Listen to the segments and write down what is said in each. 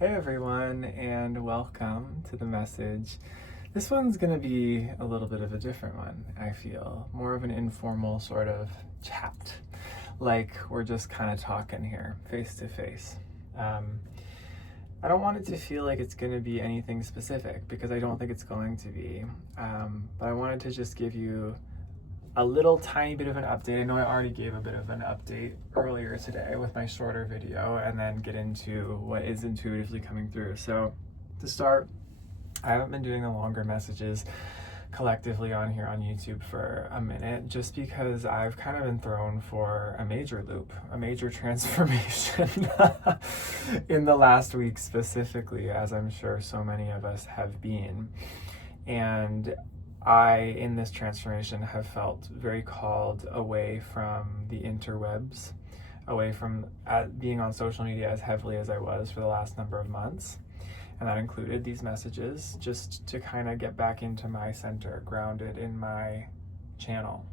Hey everyone, and welcome to the message. This one's going to be a little bit of a different one, I feel. More of an informal sort of chat. Like we're just kind of talking here, face to face. I don't want it to feel like it's going to be anything specific because I don't think it's going to be. But I wanted to just give you a little tiny bit of an update. I know I already gave a bit of an update earlier today with my shorter video, and then get into what is intuitively coming through. So to start, I haven't been doing the longer messages collectively on here on YouTube for a minute, just because I've kind of been thrown for a major loop, a major transformation in the last week specifically, as I'm sure so many of us have been. And I, in this transformation, have felt very called away from the interwebs, away from being on social media as heavily as I was for the last number of months. And that included these messages, just to kind of get back into my center, grounded in my channel.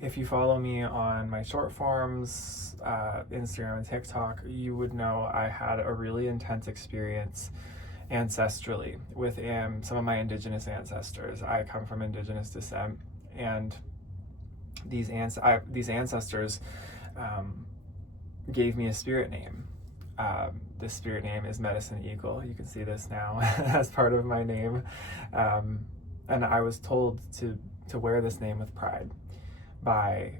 If you follow me on my short forms, Instagram and TikTok, you would know I had a really intense experience ancestrally with some of my indigenous ancestors. I come from indigenous descent, and these ancestors gave me a spirit name. This spirit name is Medicine Eagle. You can see this now as part of my name, and I was told to wear this name with pride by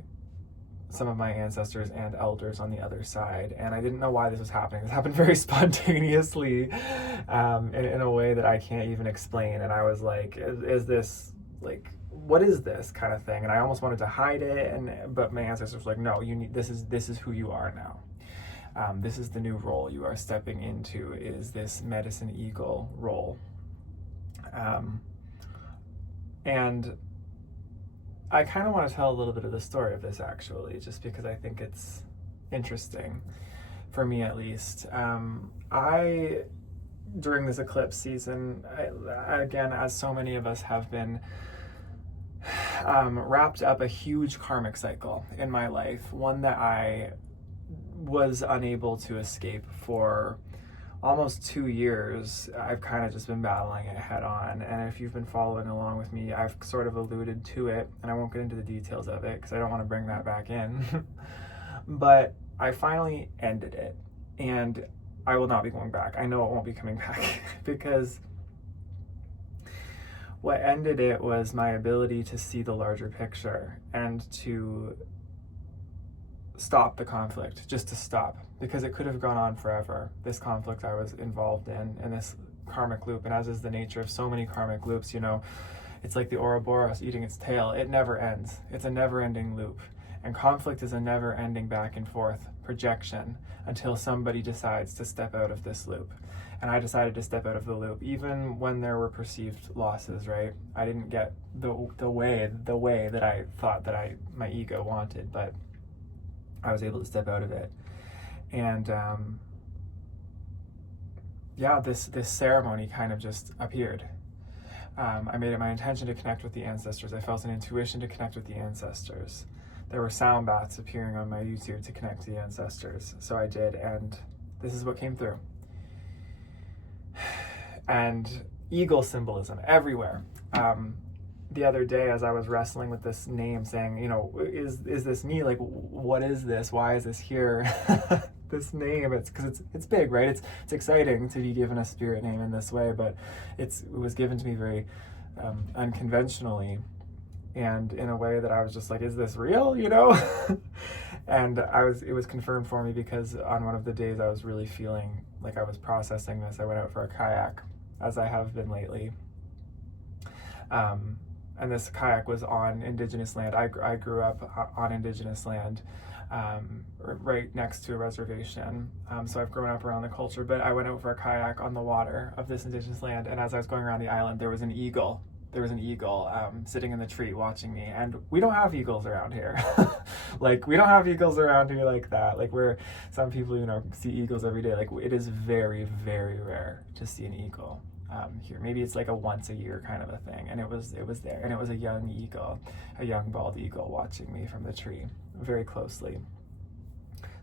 some of my ancestors and elders on the other side. And I didn't know why this was happening. This happened very spontaneously, in a way that I can't even explain. And I was like, is this, like, what is this kind of thing? And I almost wanted to hide it, but my ancestors were like, no, this is who you are now. This is the new role you are stepping into, is this Medicine Eagle role. And I kind of want to tell a little bit of the story of this, actually, just because I think it's interesting, for me at least. During this eclipse season, again, as so many of us have been, wrapped up a huge karmic cycle in my life, one that I was unable to escape for almost 2 years. I've kind of just been battling it head on. And if you've been following along with me, I've sort of alluded to it, and I won't get into the details of it because I don't want to bring that back in. But I finally ended it, and I will not be going back. I know it won't be coming back because what ended it was my ability to see the larger picture and to stop the conflict, just to stop, because it could have gone on forever. This conflict I was involved in this karmic loop, and as is the nature of so many karmic loops, it's like the Ouroboros eating its tail. It never ends. It's a never-ending loop, and conflict is a never-ending back and forth projection until somebody decides to step out of this loop. And I decided to step out of the loop, even when there were perceived losses, right? I didn't get the way that I thought that my ego wanted, but I was able to step out of it. And this ceremony kind of just appeared. I made it my intention to connect with the ancestors. I felt an intuition to connect with the ancestors. There were sound baths appearing on my YouTube to connect to the ancestors. So I did, and this is what came through. And eagle symbolism everywhere. The other day, as I was wrestling with this name, saying, is this me? Like, what is this? Why is this here? This name, it's because it's big, right? It's exciting to be given a spirit name in this way, but it was given to me very unconventionally, and in a way that I was just like, is this real? And it was confirmed for me because on one of the days I was really feeling like I was processing this, I went out for a kayak, as I have been lately. And this kayak was on indigenous land. I grew up on indigenous land, right next to a reservation. So I've grown up around the culture, but I went out for a kayak on the water of this indigenous land. And as I was going around the island, there was an eagle. Sitting in the tree watching me. And we don't have eagles around here. We don't have eagles around here like that. Like, where some people, see eagles every day. Like, it is very, very rare to see an eagle. Here. Maybe it's like a once a year kind of a thing. And it was there. And it was a young eagle, a young bald eagle watching me from the tree very closely.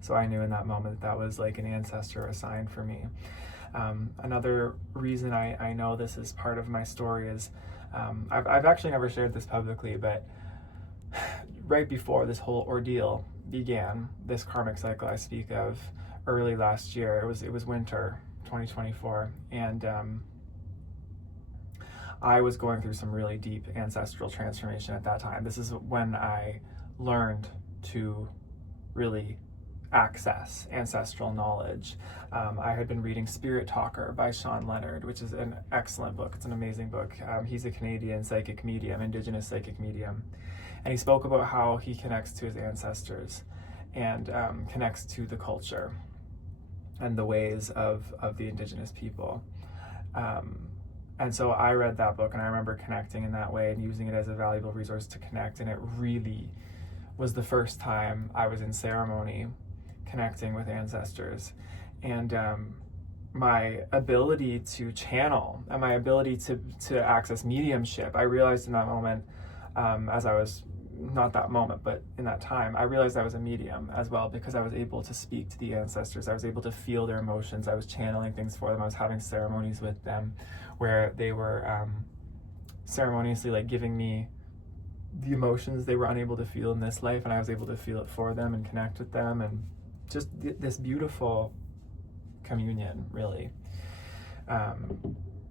So I knew in that moment that was like an ancestor assigned for me. Another reason I know this is part of my story is I've actually never shared this publicly, but right before this whole ordeal began, this karmic cycle I speak of early last year, it was winter 2024, and I was going through some really deep ancestral transformation at that time. This is when I learned to really access ancestral knowledge. I had been reading Spirit Talker by Sean Leonard, which is an excellent book. It's an amazing book. He's a Canadian psychic medium, indigenous psychic medium. And he spoke about how he connects to his ancestors and connects to the culture and the ways of the indigenous people. And so I read that book, and I remember connecting in that way and using it as a valuable resource to connect. And it really was the first time I was in ceremony connecting with ancestors. And my ability to channel and my ability to access mediumship, I realized in that moment, as I was, not that moment, but in that time, I realized I was a medium as well, because I was able to speak to the ancestors. I was able to feel their emotions. I was channeling things for them. I was having ceremonies with them where they were ceremoniously like giving me the emotions they were unable to feel in this life, and I was able to feel it for them and connect with them, and just this beautiful communion, really.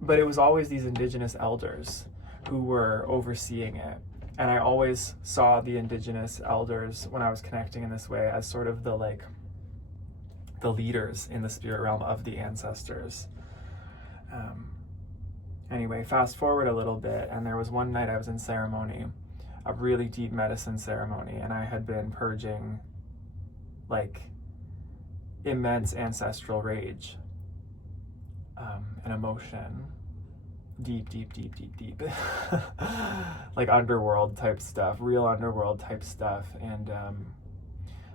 But it was always these indigenous elders who were overseeing it. And I always saw the indigenous elders when I was connecting in this way as sort of the leaders in the spirit realm of the ancestors. Anyway, fast forward a little bit, and there was one night I was in ceremony, a really deep medicine ceremony, and I had been purging like immense ancestral rage and emotion. Deep like underworld type stuff, real underworld type stuff. And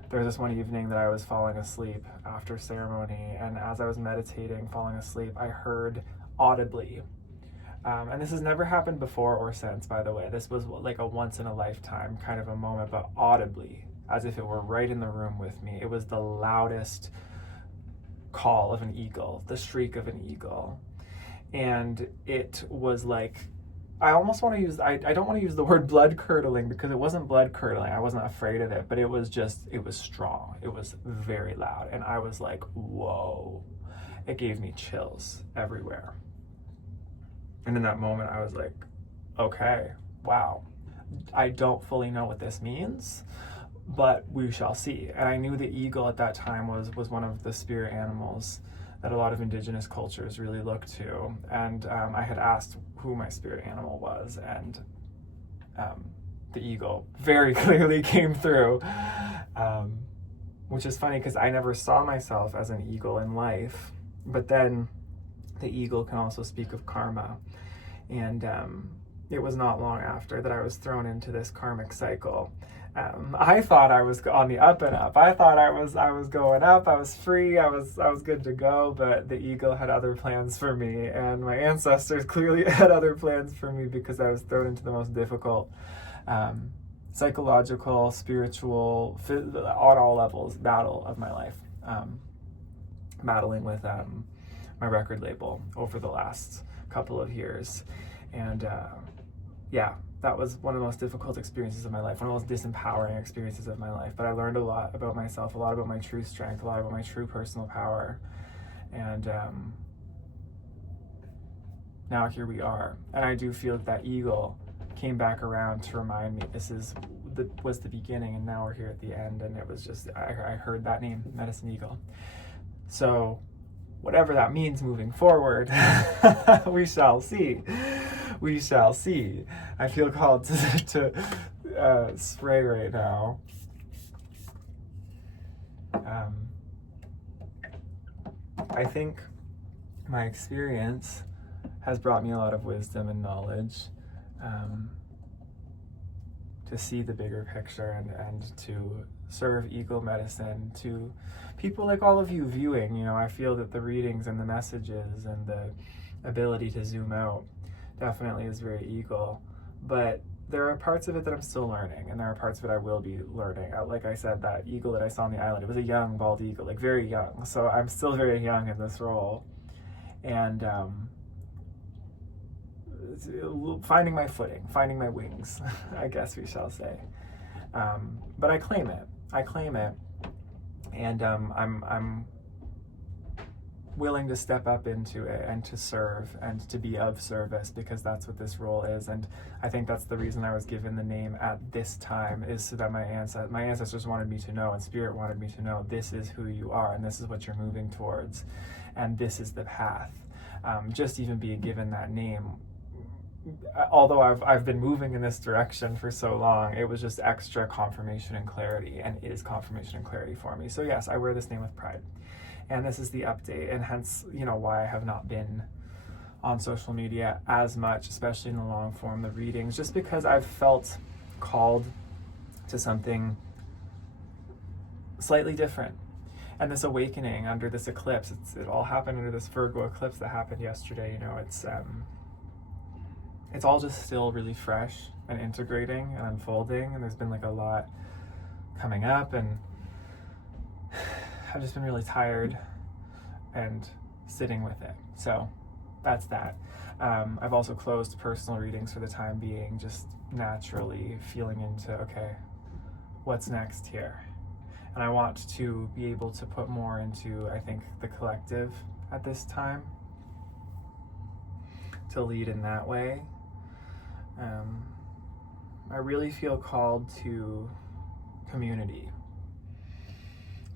there was this one evening that I was falling asleep after ceremony, and as I was meditating, falling asleep, I heard audibly, and this has never happened before or since, by the way. This was like a once in a lifetime kind of a moment, but audibly, as if it were right in the room with me. It was the loudest call of an eagle, the shriek of an eagle. And it was like, I almost want to use, I don't want to use the word blood curdling, because it wasn't blood curdling. I wasn't afraid of it, but it was strong. It was very loud. And I was like, whoa. It gave me chills everywhere. And in that moment, I was like, okay, wow. I don't fully know what this means, but we shall see. And I knew the eagle at that time was one of the spirit animals that a lot of indigenous cultures really look to. And I had asked who my spirit animal was, and the eagle very clearly came through, which is funny because I never saw myself as an eagle in life, but then the eagle can also speak of karma. And it was not long after that I was thrown into this karmic cycle. I thought I was on the up and up. I thought I was going up. I was free. I was good to go. But the eagle had other plans for me, and my ancestors clearly had other plans for me, because I was thrown into the most difficult psychological, spiritual, on all levels battle of my life. Battling with my record label over the last couple of years, and yeah. That was one of the most difficult experiences of my life, one of the most disempowering experiences of my life. But I learned a lot about myself, a lot about my true strength, a lot about my true personal power. And now here we are. And I do feel that eagle came back around to remind me this was the beginning, and now we're here at the end. And it was just, I heard that name, Medicine Eagle. So whatever that means moving forward, we shall see. We shall see. I feel called to spray right now. I think my experience has brought me a lot of wisdom and knowledge, to see the bigger picture and to serve eagle medicine to people like all of you viewing. You know, I feel that the readings and the messages and the ability to zoom out definitely is very eagle, but there are parts of it that I'm still learning, and there are parts of it I will be learning. Like I said, that eagle that I saw on the island, it was a young bald eagle, like very young. So I'm still very young in this role. And finding my footing, finding my wings, I guess we shall say. But I claim it. And I'm willing to step up into it and to serve and to be of service, because that's what this role is. And I think that's the reason I was given the name at this time, is so that my ancestors wanted me to know, and Spirit wanted me to know, this is who you are and this is what you're moving towards, and this is the path. Just even being given that name, although I've been moving in this direction for so long, it was just extra confirmation and clarity, and it is confirmation and clarity for me. So yes, I wear this name with pride. And this is the update, and hence, why I have not been on social media as much, especially in the long form, the readings, just because I've felt called to something slightly different. And this awakening under this eclipse, it all happened under this Virgo eclipse that happened yesterday. It's all just still really fresh and integrating and unfolding, and there's been like a lot coming up, and I've just been really tired and sitting with it. So that's that. I've also closed personal readings for the time being, just naturally feeling into, okay, what's next here? And I want to be able to put more into, I think, the collective at this time, to lead in that way. I really feel called to community.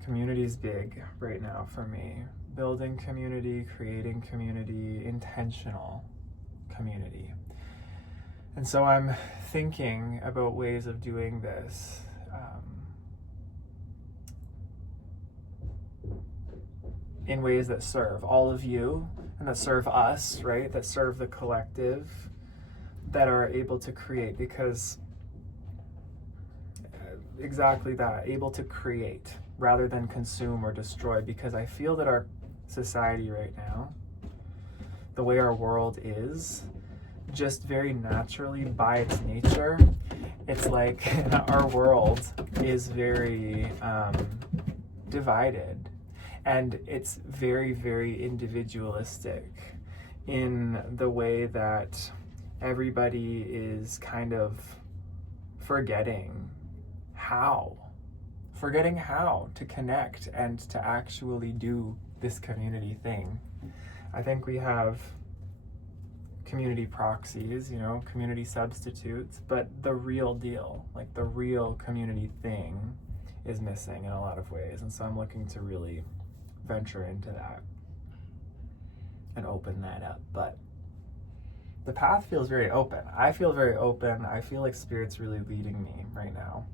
Community is big right now for me. Building community, creating community, intentional community. And so I'm thinking about ways of doing this. In ways that serve all of you, and that serve us, right? That serve the collective, that are able to create, because exactly that, able to create rather than consume or destroy, because I feel that our society right now, the way our world is, just very naturally by its nature, it's like our world is very divided, and it's very, very individualistic in the way that everybody is kind of forgetting how to connect and to actually do this community thing. I think we have community proxies, community substitutes, but the real deal, like the real community thing, is missing in a lot of ways. And so I'm looking to really venture into that and open that up. But the path feels very open. I feel very open. I feel like Spirit's really leading me right now,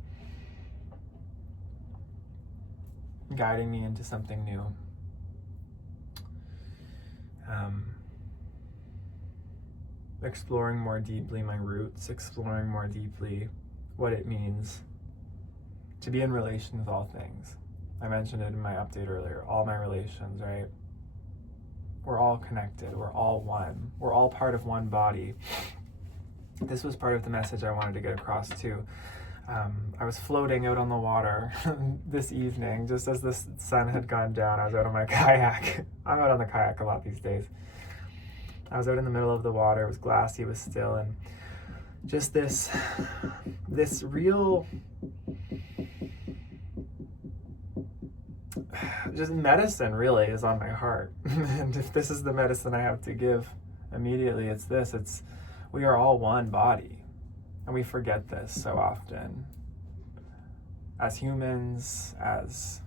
guiding me into something new. Exploring more deeply my roots, exploring more deeply what it means to be in relation with all things. I mentioned it in my update earlier, all my relations, right? We're all connected, we're all one, we're all part of one body. This was part of the message I wanted to get across too. I was floating out on the water this evening, just as the sun had gone down. I was out on my kayak. I'm out on the kayak a lot these days. I was out in the middle of the water. It was glassy, it was still, and just this real, just medicine really is on my heart. And if this is the medicine I have to give immediately, it's this. It's, we are all one body. And we forget this so often. As humans, as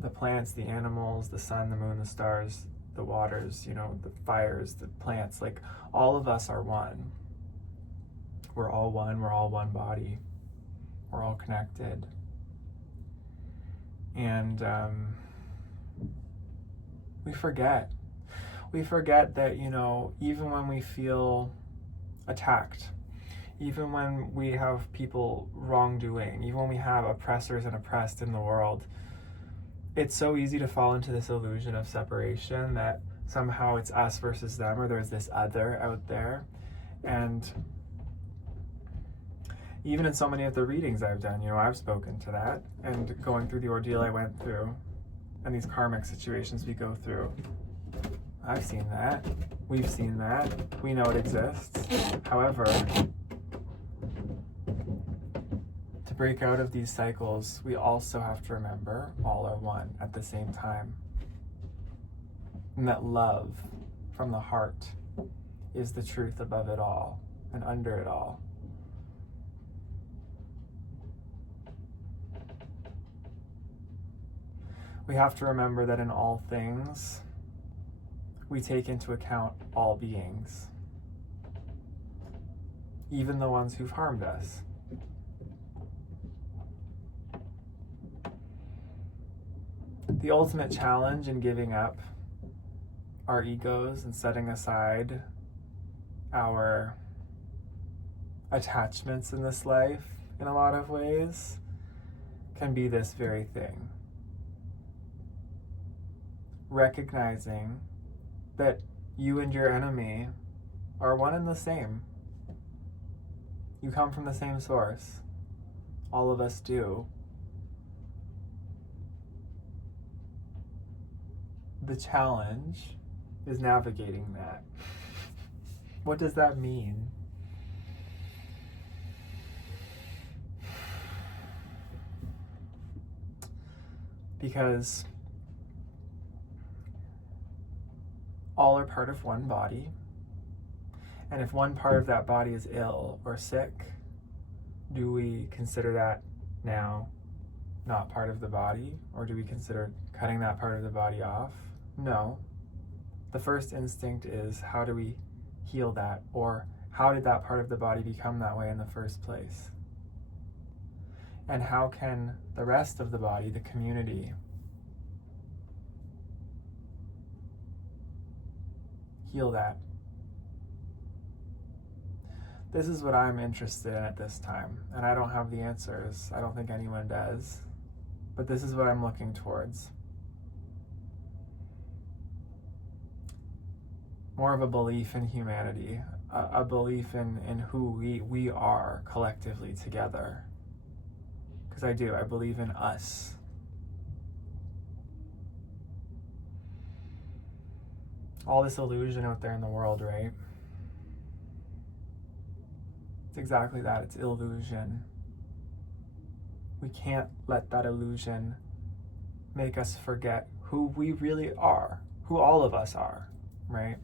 the plants, the animals, the sun, the moon, the stars, the waters, the fires, the plants, like all of us are one. We're all one, we're all one body. We're all connected. And we forget. We forget that, even when we feel attacked, even when we have people wrongdoing, even when we have oppressors and oppressed in the world, it's so easy to fall into this illusion of separation, that somehow it's us versus them, or there's this other out there. And Even in so many of the readings I've done, I've spoken to that, and going through the ordeal I went through and these karmic situations we go through. I've seen that. We've seen that. We know it exists. However, to break out of these cycles, we also have to remember all are one at the same time. And that love from the heart is the truth above it all and under it all. We have to remember that in all things, we take into account all beings, even the ones who've harmed us. The ultimate challenge in giving up our egos and setting aside our attachments in this life, in a lot of ways, can be this very thing. Recognizing that you and your enemy are one and the same. You come from the same source. All of us do. The challenge is navigating that. What does that mean? Because all are part of one body, and if one part of that body is ill or sick, do we consider that now not part of the body, or do we consider cutting that part of the body off? No. The first instinct is, how do we heal that, or how did that part of the body become that way in the first place? And how can the rest of the body, the community, heal that? This is what I'm interested in at this time, and I don't have the answers. I don't think anyone does, but this is what I'm looking towards. More of a belief in humanity, a belief in who we are collectively together. Because I believe in us. All this illusion out there in the world, right? It's exactly that, it's illusion. We can't let that illusion make us forget who we really are, who all of us are, right?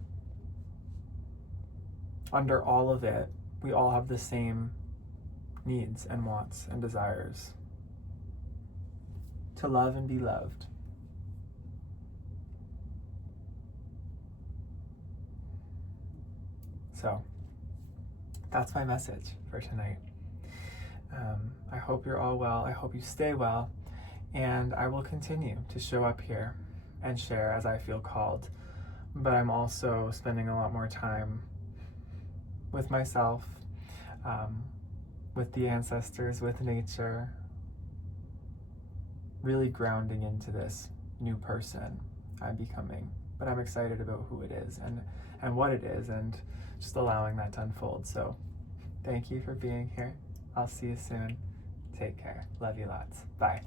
Under all of it, we all have the same needs and wants and desires. To love and be loved. So, that's my message for tonight. I hope you're all well. I hope you stay well. And I will continue to show up here and share as I feel called. But I'm also spending a lot more time with myself, with the ancestors, with nature, really grounding into this new person I'm becoming. But I'm excited about who it is and what it is, and just allowing that to unfold. So thank you for being here. I'll see you soon. Take care. Love you lots. Bye.